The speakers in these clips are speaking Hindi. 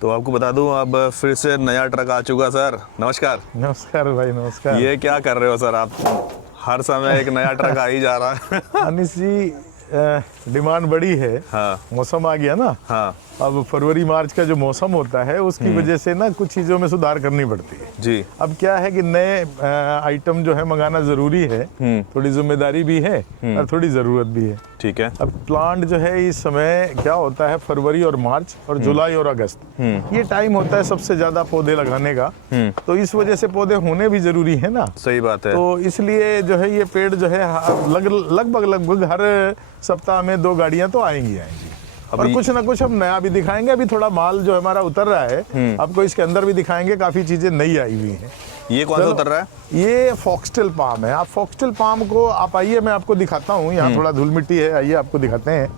तो आपको बता दूं, अब फिर से नया ट्रक आ चुका सर। नमस्कार। नमस्कार भाई, नमस्कार। ये क्या कर रहे हो सर आप? हर समय एक नया ट्रक आ ही जा रहा है। अनिश जी, डिमांड बड़ी है। हाँ। मौसम आ गया ना। हाँ अब फरवरी मार्च का जो मौसम होता है उसकी वजह से ना कुछ चीज़ों में सुधार करनी पड़ती है जी। अब क्या है कि नए आइटम जो है मंगाना ज़रूरी है। थोड़ी जिम्मेदारी भी है और थोड़ी ज़रूरत भी है। ठीक है। अब प्लांट जो है इस समय क्या होता है, फरवरी और मार्च और जुलाई और अगस्त ये टाइम होता है सबसे ज़्यादा पौधे लगाने का। तो इस वजह से पौधे होने भी ज़रूरी है ना। सही बात है। तो इसलिए जो है ये पेड़ जो है लगभग हर सप्ताह में 2 गाड़ियां तो आएंगी। और कुछ ना कुछ हम नया भी दिखाएंगे। अभी थोड़ा माल जो हमारा उतर रहा है, आपको इसके अंदर भी दिखाएंगे, काफी चीजें नई आई हुई हैं। ये कौन सा उतर रहा है? ये फॉक्सटेल पाम है। आप फॉक्सटेल पाम को आप आइए, मैं आपको दिखाता हूँ। यहाँ थोड़ा धूल मिट्टी है, आइए आपको दिखाते हैं।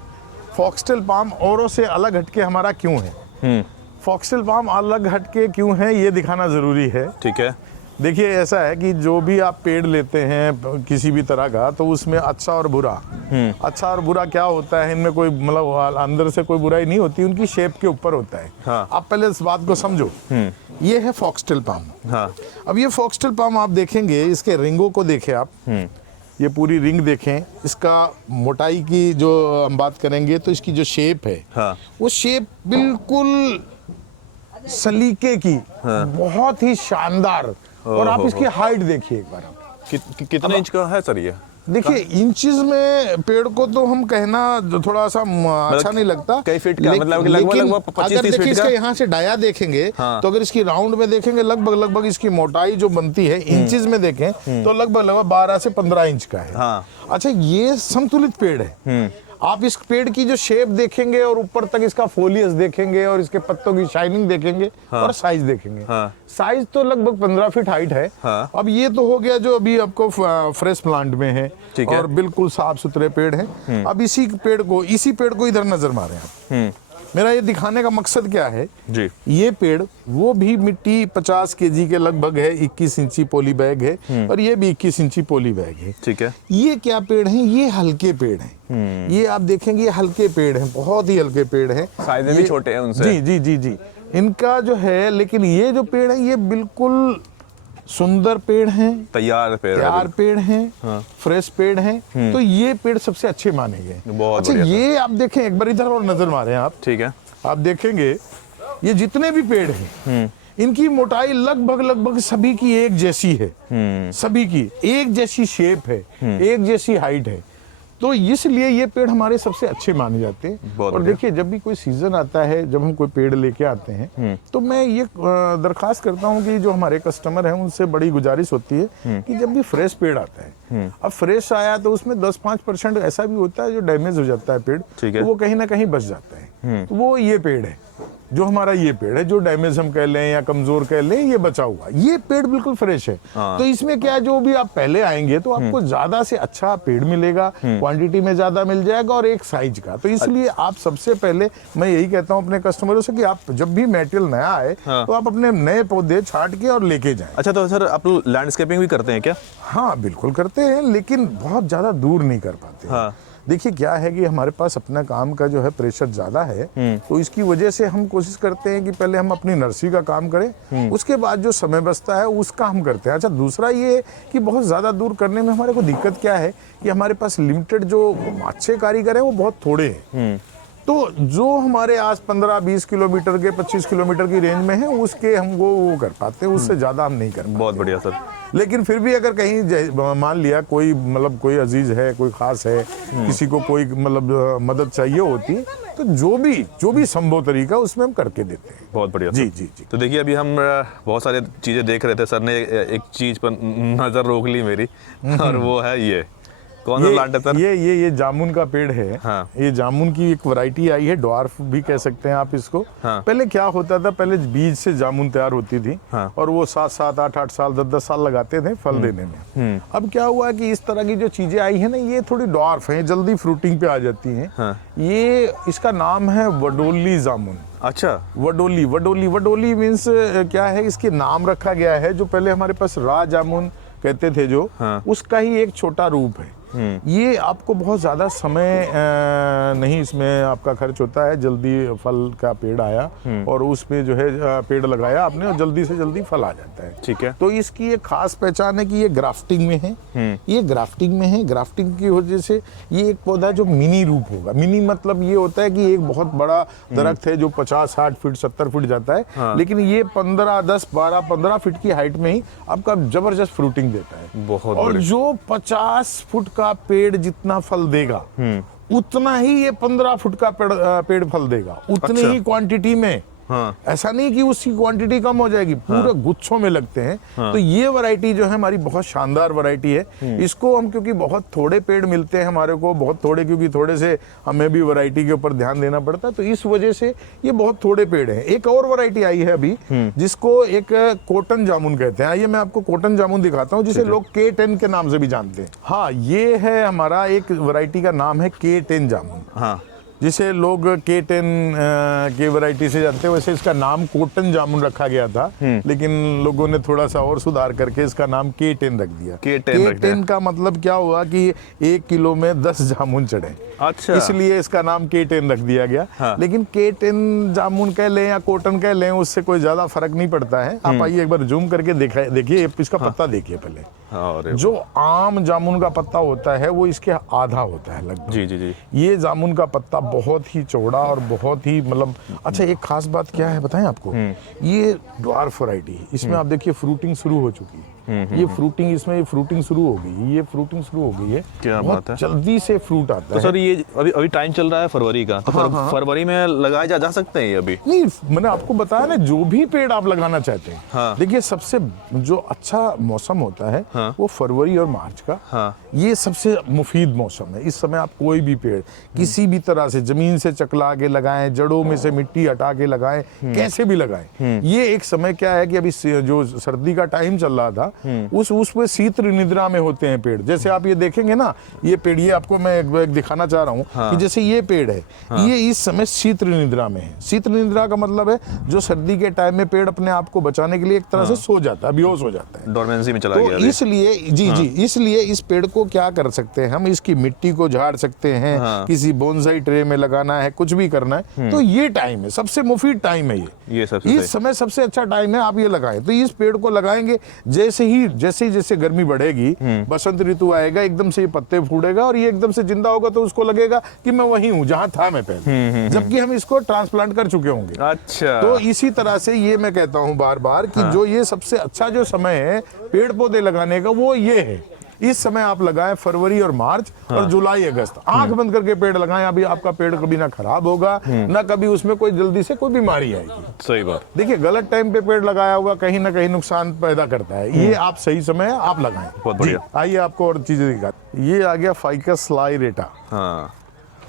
फॉक्सटेल पाम औरों से अलग हटके हमारा क्यों है, फॉक्सटेल पाम अलग हटके क्यों है, ये दिखाना जरूरी है। ठीक है। देखिए, ऐसा है कि जो भी आप पेड़ लेते हैं किसी भी तरह का, तो उसमें अच्छा और बुरा, अच्छा और बुरा क्या होता है, इनमें कोई मतलब अंदर से कोई बुराई नहीं होती, उनकी शेप के ऊपर होता है। हाँ। आप पहले इस बात को समझो। ये है फॉक्सटेल पाम। हाँ। अब ये फॉक्सटेल पाम आप देखेंगे, इसके रिंगों को देखें आप, ये पूरी रिंग देखें, इसका मोटाई की जो हम बात करेंगे तो इसकी जो शेप है, हाँ। वो शेप बिल्कुल सलीके की, बहुत ही शानदार। और आप इसकी हाइट देखिए एक बार आप। कितने इंच का है सर ये? देखिए, इंचेस में पेड़ को तो हम कहना थोड़ा सा अच्छा नहीं लगता। कई फीट का मतलब लगभग 25-30 अगर देखिए फीट इसका का। यहाँ से डाया देखेंगे, हाँ। तो अगर इसकी राउंड में देखेंगे, लगभग इसकी मोटाई जो बनती है इंचेस में देखें तो लगभग 12 से 15 इंच का है। हाँ। अच्छा, ये संतुलित पेड़ है। आप इस पेड़ की जो शेप देखेंगे और ऊपर तक इसका फोलियस देखेंगे और इसके पत्तों की शाइनिंग देखेंगे। हाँ। और साइज देखेंगे। हाँ। साइज तो लगभग 15 फीट हाइट है। हाँ। अब ये तो हो गया जो अभी आपको फ्रेश प्लांट में है। ठीक है। और बिल्कुल साफ सुथरे पेड़ हैं। अब इसी पेड़ को इधर नजर मारे आप। मेरा ये दिखाने का मकसद क्या है जी, ये पेड़ वो भी मिट्टी 50 केजी के लगभग है, 21 इंची पोली बैग है, और ये भी 21 इंची पोली बैग है। ठीक है। ये क्या पेड़ हैं? ये हल्के पेड़ हैं। ये आप देखेंगे, ये हल्के पेड़ हैं, बहुत ही हल्के पेड़ हैं। साइज में भी छोटे हैं उनसे। जी जी जी जी, इनका जो है, लेकिन ये जो पेड़ है ये बिल्कुल सुंदर पेड़ हैं, तैयार पेड़ हैं। हाँ। फ्रेश पेड़ हैं। तो ये पेड़ सबसे अच्छे माने गए। अच्छा, ये आप देखें एक बार, इधर और नजर मारें आप। ठीक है। आप देखेंगे ये जितने भी पेड़ हैं, इनकी मोटाई लगभग सभी की एक जैसी है। सभी की एक जैसी शेप है, एक जैसी हाइट है। तो इसलिए ये पेड़ हमारे सबसे अच्छे माने जाते हैं। और देखिए, जब भी कोई सीजन आता है, जब हम कोई पेड़ लेके आते हैं, तो मैं ये दरखास्त करता हूँ कि जो हमारे कस्टमर हैं उनसे बड़ी गुजारिश होती है कि जब भी फ्रेश पेड़ आता है, अब फ्रेश आया तो उसमें 10-5% ऐसा भी होता है जो डैमेज हो जाता है पेड़, तो वो कहीं ना कहीं बच जाता है। तो वो ये पेड़ है, जो हमारा ये पेड़ है, जो डैमेज हम कह लें या कमजोर कह लें, ये बचा हुआ, ये पेड़ बिल्कुल फ्रेश है। हाँ। तो इसमें क्या है, जो भी आप पहले आएंगे तो आपको ज्यादा से अच्छा पेड़ मिलेगा, क्वांटिटी में ज्यादा मिल जाएगा और एक साइज का। तो इसलिए आप सबसे पहले मैं यही कहता हूं अपने कस्टमरों से कि आप जब भी मटेरियल नया आए, हाँ, तो आप अपने नए पौधे छांट के और लेके जाएं। अच्छा, तो सर आप लैंडस्केपिंग भी करते हैं क्या? हाँ, बिल्कुल करते हैं, लेकिन बहुत ज्यादा दूर नहीं कर पाते। हाँ। देखिए, क्या है कि हमारे पास अपना काम का जो है प्रेशर ज्यादा है, तो इसकी वजह से हम कोशिश करते हैं कि पहले हम अपनी नर्सरी का काम करें, उसके बाद जो समय बचता है उसका हम करते हैं। अच्छा, दूसरा ये कि बहुत ज्यादा दूर करने में हमारे को दिक्कत क्या है कि हमारे पास लिमिटेड जो अच्छे कारीगर हैं वो बहुत थोड़े हैं। तो जो हमारे आस 15-20 किलोमीटर के 25 किलोमीटर की रेंज में है, उसके हम वो कर पाते हैं, उससे ज्यादा हम नहीं कर पाते। बहुत बढ़िया सर। लेकिन फिर भी अगर कहीं मान लिया कोई मतलब कोई अजीज है, कोई खास है, किसी को कोई मतलब मदद चाहिए होती है, तो जो भी संभव तरीका उसमें हम करके देते हैं। बहुत बढ़िया जी जी जी। तो देखिए, अभी हम बहुत सारी चीजें देख रहे थे, सर ने एक चीज पर नजर रोक ली मेरी, और वो है ये कौन सा प्लांट है सर? ये जामुन का पेड़ है। हाँ। ये जामुन की एक वैरायटी आई है, ड्वार्फ भी कह सकते हैं आप इसको। हाँ। पहले क्या होता था, पहले बीज से जामुन तैयार होती थी। हाँ। और वो 7-7, 8-8 साल, 10-10 साल लगाते थे फल देने में। अब क्या हुआ कि इस तरह की जो चीजें आई है ना, ये थोड़ी ड्वार्फ है, जल्दी फ्रूटिंग पे आ जाती है। हाँ। ये इसका नाम है वडोली जामुन। अच्छा, वडोली मीन्स क्या है, इसके नाम रखा गया है जो पहले हमारे पास राज जामुन कहते थे जो, हाँ, उसका ही एक छोटा रूप है। ये आपको बहुत ज़्यादा समय नहीं इसमें आपका खर्च होता है। जल्दी फल का पेड़ आया और उसमें जो है पेड़ लगाया आपने और जल्दी से जल्दी फल आ जाता है। ठीक है। तो इसकी एक खास पहचान है कि ये ग्राफ्टिंग में है। ये ग्राफ्टिंग में है। ग्राफ्टिंग की वजह से ये एक पौधा जो मिनी रूप होगा। मिनी मतलब ये होता है कि एक बहुत बड़ा दरख्त है जो 50-60 फीट 70 फीट जाता है, लेकिन ये 10-12-15 फीट की हाइट में ही आपका जबरदस्त फ्रूटिंग देता है। बहुत और जो 50 फुट का पेड़ जितना फल देगा उतना ही ये 15 फुट का पेड़ फल देगा, उतने ही क्वांटिटी में। हाँ। ऐसा नहीं कि उसकी क्वांटिटी कम हो जाएगी, पूरे गुच्छों में लगते हैं। तो ये वैरायटी जो है हमारी बहुत शानदार वैरायटी है। इसको हम क्योंकि बहुत थोड़े पेड़ मिलते हैं हमारे को, बहुत थोड़े, क्योंकि थोड़े से हमें भी वैरायटी के ऊपर ध्यान देना पड़ता है, तो इस वजह से ये बहुत थोड़े पेड़ हैं। एक और वैरायटी आई है अभी जिसको एक कॉटन जामुन कहते हैं। आइए मैं आपको कॉटन जामुन दिखाता हूँ, जिसे लोग K10 के नाम से भी जानते हैं। हाँ, ये है हमारा एक वैरायटी का नाम है K10 जामुन। हाँ, जिसे लोग K10 के वैरायटी से जानते हैं। वैसे इसका नाम कॉटन जामुन रखा गया था, लेकिन लोगों ने थोड़ा सा और सुधार करके इसका नाम K10 रख दिया। K10 का मतलब क्या हुआ कि 1 किलो में 10 जामुन चढ़े। अच्छा, इसलिए इसका नाम K10 रख दिया गया। हाँ। लेकिन K10 जामुन कह लें या कॉटन कह लें, उससे कोई ज्यादा फर्क नहीं पड़ता है। आप आइए एक बार जूम करके देखिए, इसका पत्ता देखिए पहले। जो आम जामुन का पत्ता होता है वो इसके आधा होता है लगभग। जी जी जी। ये जामुन का पत्ता बहुत ही चौड़ा और बहुत ही मतलब अच्छा। एक खास बात क्या है बताएं आपको, ये ड्वार्फ वैरायटी है। इसमें आप देखिए फ्रूटिंग शुरू हो चुकी है। ये फ्रूटिंग, इसमें ये फ्रूटिंग शुरू हो गई, ये फ्रूटिंग शुरू हो गई है। क्या बात है, जल्दी से फ्रूट आता तो है। सर ये अभी टाइम चल रहा है फरवरी का, तो फरवरी में लगाए जा सकते हैं ये अभी? नहीं, मैंने आपको बताया ना, जो भी पेड़ आप लगाना चाहते हैं। हाँ। देखिए सबसे जो अच्छा मौसम होता है वो फरवरी और मार्च का। हाँ। ये सबसे मुफीद मौसम है। इस समय आप कोई भी पेड़ किसी भी तरह से जमीन से चकला के लगाएं, जड़ों में से मिट्टी हटा के लगाएं, कैसे भी लगाएं। ये एक समय क्या है कि अभी जो सर्दी का टाइम चल रहा था, उसमें शीत निद्रा में होते हैं पेड़। जैसे आप ये देखेंगे ना, ये पेड़, ये आपको मैं एक दिखाना चाह रहा हूँ कि जैसे ये पेड़ है, ये इस समय शीत निद्रा में है। शीत निद्रा का मतलब है जो सर्दी के टाइम में पेड़ अपने आप को बचाने के लिए एक तरह से सो जाता है, बेहोश हो जाता है, डोरमेंसी में चला गया। तो इसलिए इसलिए इस पेड़ को क्या कर सकते हैं हम, इसकी मिट्टी को झाड़ सकते हैं। किसी बोनसाई ट्रे में लगाना है, कुछ भी करना है, तो ये टाइम है, सबसे मुफीद टाइम है ये इस समय सबसे अच्छा टाइम है, आप ये लगाएं। तो इस पेड़ को लगाएंगे, जैसे गर्मी बढ़ेगी, बसंत ऋतु आएगा, एकदम से ये पत्ते फूटेगा और ये एकदम से जिंदा होगा, तो उसको लगेगा कि मैं वही हूँ जहां था मैं पहले, जबकि हम इसको ट्रांसप्लांट कर चुके होंगे। अच्छा, तो इसी तरह से ये मैं कहता हूँ बार बार कि जो ये सबसे अच्छा जो समय है पेड़ पौधे लगाने का, वो ये है। इस समय आप लगाएं फरवरी और मार्च और जुलाई अगस्त, आंख बंद करके पेड़ लगाएं। अभी आपका पेड़ कभी ना खराब होगा, ना कभी उसमें कोई जल्दी से कोई बीमारी आएगी। सही बात। देखिए गलत टाइम पे पेड़ लगाया होगा कहीं ना कहीं नुकसान पैदा करता है। ये आप सही समय है, आप लगाएं। बहुत बढ़िया। आइए आपको और चीजें दिखा। ये आ गया फाइकस लाइरेटा,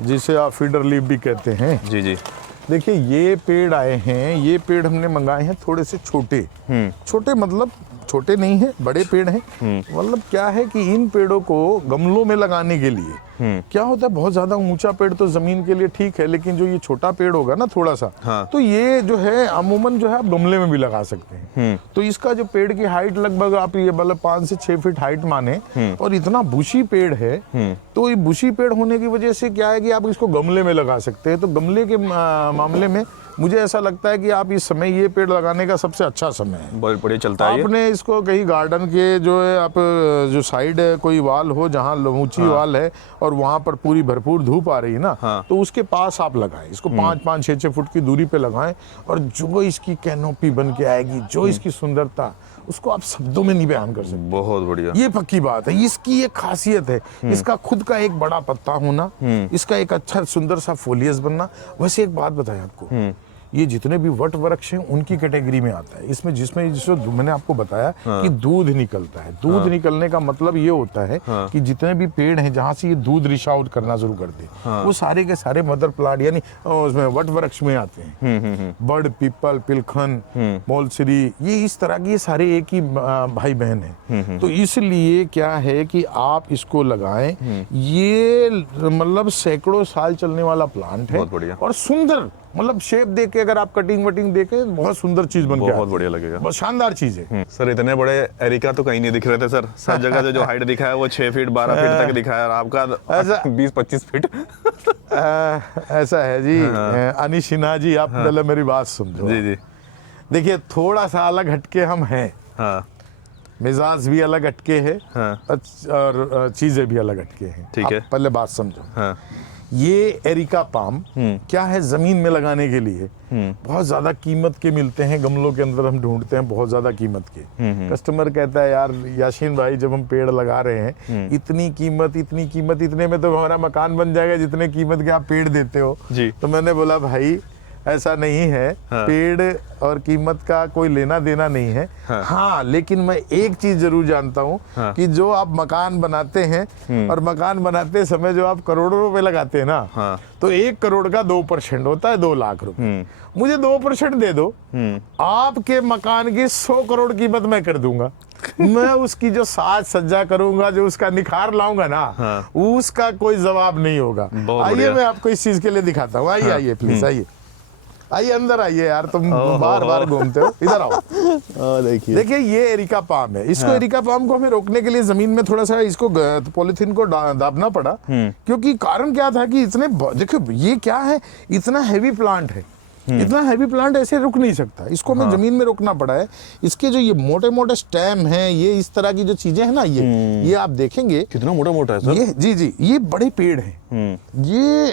जिसे आप फीडर लीफ भी कहते हैं। जी जी। देखिए ये पेड़ आए हैं, ये पेड़ हमने मंगाए हैं थोड़े से छोटे। छोटे मतलब छोटे नहीं है, बड़े पेड़ हैं। मतलब क्या है कि इन पेड़ों को गमलों में लगाने के लिए क्या होता है, बहुत ज्यादा ऊंचा पेड़ तो जमीन के लिए ठीक है, लेकिन जो ये छोटा पेड़ होगा ना थोड़ा सा, तो ये जो है अमूमन जो है आप गमले में भी लगा सकते हैं। तो इसका जो पेड़ की हाइट लगभग आप ये मतलब 5 से 6 फीट हाइट माने, और इतना बुशी पेड़ है। तो ये बुशी पेड़ होने की वजह से क्या है कि आप इसको गमले में लगा सकते हैं। तो गमले के मामले में मुझे ऐसा लगता है कि आप इस समय ये पेड़ लगाने का सबसे अच्छा समय है। बहुत बढ़िया चलता है। आपने इसको कहीं गार्डन के जो है आप जो साइड है कोई वाल हो जहाँ ऊंची वाल है और वहां पर पूरी भरपूर धूप आ रही है ना, तो उसके पास आप लगाएं इसको। 5-5, 6-6 फुट की दूरी पे लगाएं, और जो इसकी कैनोपी बन के आएगी, जो इसकी सुंदरता, उसको आप शब्दों में नहीं बयान कर सकते। बहुत बढ़िया, ये पक्की बात है। इसकी एक खासियत है, इसका खुद का एक बड़ा पत्ता होना, इसका एक अच्छा सुंदर सा फोलियस बनना। वैसे एक बात बताएं आपको, ये जितने भी वट वृक्ष हैं उनकी कैटेगरी में आता है। इसमें जिसमें मैंने आपको बताया कि दूध निकलता है। दूध निकलने का मतलब ये होता है कि जितने भी पेड़ हैं जहाँ से ये दूध रिश आउट करना शुरू कर दे, वो सारे के सारे मदर प्लांट यानी उसमें वट वृक्ष में आते हैं। बड़, पीपल, पिलखन, मोलसरी, ये इस तरह के सारे एक ही भाई बहन हैं। तो इसलिए क्या है कि आप इसको लगाएं। ये मतलब सैकड़ों साल चलने वाला प्लांट है और सुंदर मतलब शेप देख के अगर आप कटिंग वटिंग देखे बहुत सुंदर चीज बन के बहुत आती है। बढ़िया लगेगा। बहुत शानदार चीज है। सर इतने बड़े एरिका तो कहीं नहीं दिख रहे थे सर, सब जगह से जो हाइट दिखा है वो 6 फीट 12 फीट तक दिखा है, और आपका ऐसा- 20-25 फीट। ऐसा है जी। अनिश सिन्हा जी, आप पहले मेरी बात समझो। जी जी। देखिए थोड़ा सा अलग हटके हम हैं, हाँ मिजाज भी अलग हटके है, हाँ और चीजें भी अलग हटके हैं। ठीक आप है। पहले बात समझो। हाँ ये एरिका पाम क्या है, जमीन में लगाने के लिए बहुत ज्यादा कीमत के मिलते हैं, गमलों के अंदर हम ढूंढते हैं बहुत ज्यादा कीमत के। कस्टमर कहता है यार याशीन भाई जब हम पेड़ लगा रहे हैं इतनी कीमत, इतने में तो हमारा मकान बन जाएगा जितने कीमत के आप पेड़ देते हो जी। तो मैंने बोला भाई ऐसा नहीं है। हाँ। पेड़ और कीमत का कोई लेना देना नहीं है। हाँ, लेकिन मैं एक चीज जरूर जानता हूँ कि जो आप मकान बनाते हैं और मकान बनाते समय जो आप करोड़ों रुपए लगाते हैं ना, तो 1 करोड़ का 2% होता है 2 लाख रुपए। मुझे 2% दे दो, आपके मकान की 100 करोड़ कीमत मैं कर दूंगा। मैं उसकी जो साज सज्जा करूंगा, जो उसका निखार लाऊंगा ना, उसका कोई जवाब नहीं होगा। आइए मैं आपको इस चीज के लिए दिखाता हूँ। आइए आइए प्लीज, आइए आइए अंदर आइए यार, तुम बार बार घूमते हो, इधर आओ। देखिए ये एरिका पाम है। इसको एरिका पाम को हमें रोकने के लिए जमीन में थोड़ा सा इसको पॉलिथीन को दाबना पड़ा, क्योंकि कारण क्या था कि इतने, देखो ये क्या है, इतना हैवी प्लांट है, इतना हैवी प्लांट ऐसे रुक नहीं सकता, इसको हमें जमीन में रोकना पड़ा है। इसके जो ये मोटे मोटे स्टेम हैं, ये इस तरह की जो चीजें हैं ना, ये आप देखेंगे कितना मोटा मोटा है सर। ये जी जी, ये बड़े पेड़ हैं। ये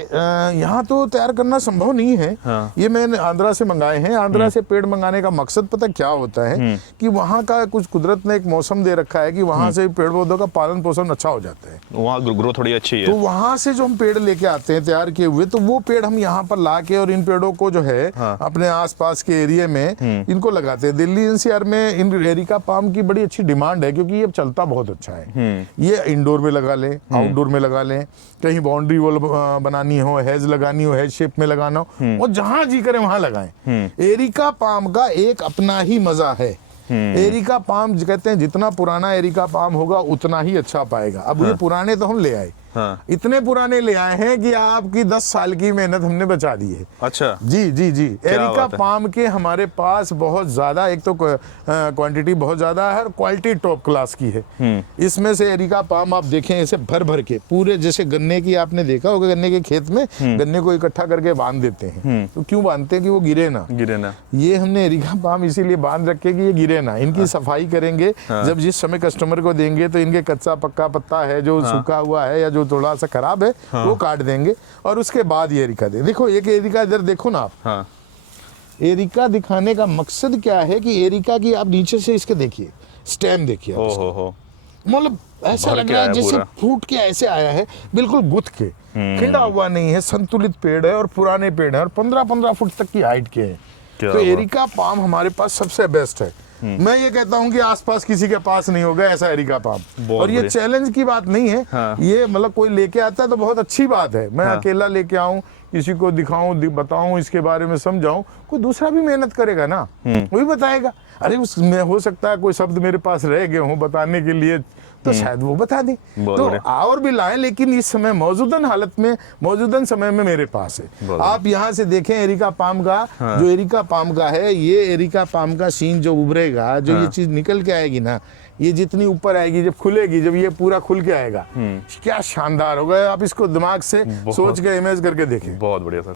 यहाँ तो तैयार करना संभव नहीं है। ये मैंने आंध्रा से मंगाए हैं। आंध्रा से पेड़ मंगाने का मकसद पता क्या होता है कि वहाँ का कुछ कुदरत ने एक मौसम दे रखा है कि वहाँ से पेड़ पौधों का पालन पोषण अच्छा हो जाता है, वहाँ ग्रोथ थोड़ी अच्छी है। तो वहाँ से जो हम पेड़ लेके आते हैं तैयार किए हुए, तो वो पेड़ हम यहाँ पर ला के और इन पेड़ों को जो है अपने आसपास के एरिया में इनको लगाते हैं। दिल्ली एनसीआर में इन एरिका पाम की बड़ी अच्छी डिमांड है, क्योंकि ये चलता बहुत अच्छा है। ये इंडोर में लगा लें, आउटडोर में लगा लें, कहीं बाउंड्री वॉल बनानी हो, हेज लगानी हो, हेज शेप में लगाना हो, और जहां जी करे वहां लगाएं। एरिका पाम का एक अपना ही मजा है। एरिका पाम कहते हैं जितना पुराना एरिका पाम होगा उतना ही अच्छा पाएगा। अब ये पुराने तो हम ले आए, इतने पुराने ले आए हैं कि आपकी 10 साल की मेहनत हमने बचा दी है। अच्छा जी जी जी। एरिका पाम के हमारे पास बहुत ज्यादा, एक तो क्वांटिटी बहुत ज्यादा है और क्वालिटी टॉप क्लास की है। इसमें से एरिका पाम आप देखें ऐसे भर भर के पूरे, जैसे गन्ने की आपने देखा होगा, गन्ने के खेत में गन्ने को इकट्ठा करके बांध देते हैं। तो क्यों बांधते हैं? कि वो गिरे ना। ये हमने एरिका पाम इसीलिए बांध रखे कि ये गिरे ना। इनकी सफाई करेंगे जब जिस समय कस्टमर को देंगे, तो इनके कच्चा पक्का पत्ता है जो सूखा हुआ है या जो थोड़ा सा खराब है वो काट देंगे और उसके बाद ये एरिका दे। देखो एक एरिका इधर देखो ना आप। एरिका दिखाने का मकसद क्या है कि एरिका की आप नीचे से इसके देखिए, स्टेम देखिए, मतलब ऐसा लग रहा है जैसे फूट के ऐसे आया है, बिल्कुल गुथ के, खिंडा हुआ नहीं है, संतुलित पेड़ है और पुराने पेड़ है और 15-15 फुट तक की हाइट के हैं। तो एरिका पाम हमारे पास सबसे बेस्ट है। मैं ये कहता हूँ कि आसपास किसी के पास नहीं होगा ऐसा एरिका पाम। और ये चैलेंज की बात नहीं है। ये मतलब कोई लेके आता है तो बहुत अच्छी बात है। मैं अकेला लेके आऊं, किसी को दिखाऊं, बताऊं, इसके बारे में समझाऊं, कोई दूसरा भी मेहनत करेगा ना, वो भी बताएगा। अरे उसमें हो सकता है कोई शब्द मेरे पास रह गए हों बताने के लिए, तो शायद वो बता दे। तो और भी लाएं, लेकिन इस समय मौजूदन हालत में, मौजूदन समय में मेरे पास है। आप यहाँ से देखें एरिका पाम का, जो एरिका पाम का है, ये एरिका पाम का सीन जो उभरेगा, जो ये चीज निकल के आएगी ना, ये जितनी ऊपर आएगी, जब खुलेगी, जब ये पूरा खुल के आएगा, क्या शानदार होगा। आप इसको दिमाग से सोच के इमेज करके देखें। बहुत बढ़िया सर।